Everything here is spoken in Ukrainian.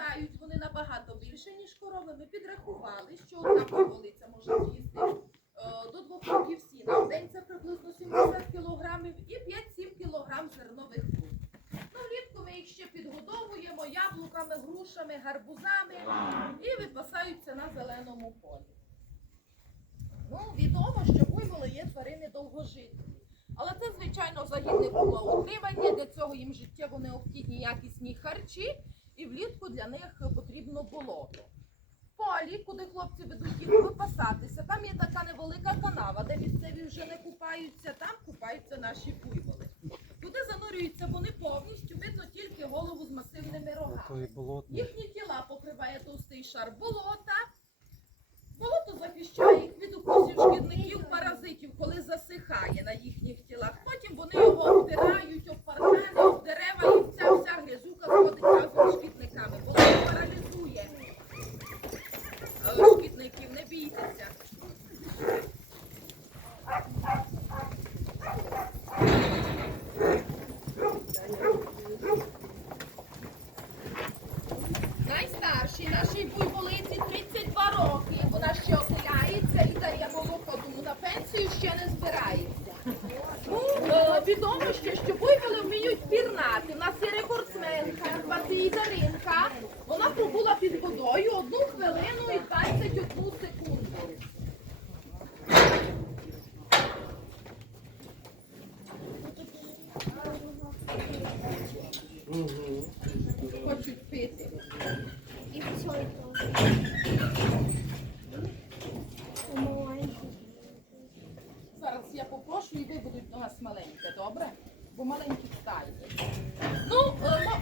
З'їдають вони набагато більше, ніж корови. Ми підрахували, що одна коровиця може з'їсти е, до двох років сіна. В день це приблизно 70 кілограмів і 5-7 кілограм зернових круп. Ну, влітку ми їх ще підгодовуємо яблуками, грушами, гарбузами і випасаються на зеленому полі. Ну, відомо, що буйволи є тварини довгожителі. Але це, звичайно, загідне утримання. Для цього їм життєво необхідні якісні харчі, і влітку для них потрібно болото. Полі, куди хлопці ведуть їх випасатися, там є така невелика канава, де місцеві вже не купаються, там купаються наші буйволи. Куди занурюються вони повністю, видно тільки голову з масивними рогами. Їхні тіла покриває товстий шар болота. Болото захищає їх від укусів шкідників, паразитів, коли засихає на їхніх грязюка з шкідниками. Болото паралізує е, шкідників, не бійтеся. Найстаршій нашій буйволиці 32 роки. Вона ще окуляється і дає молоко, тому на пенсію ще не збирається. Ну, е, відомо ще, що буйволи вміють пірнати. У нас є ялинка, звати Даринка, вона побула під водою одну хвилину і 21 секунду. Хочуть пити. І все. Зараз я попрошу і ви будуть до нас маленькі, добре? Бо маленькі встали. Ну, ну.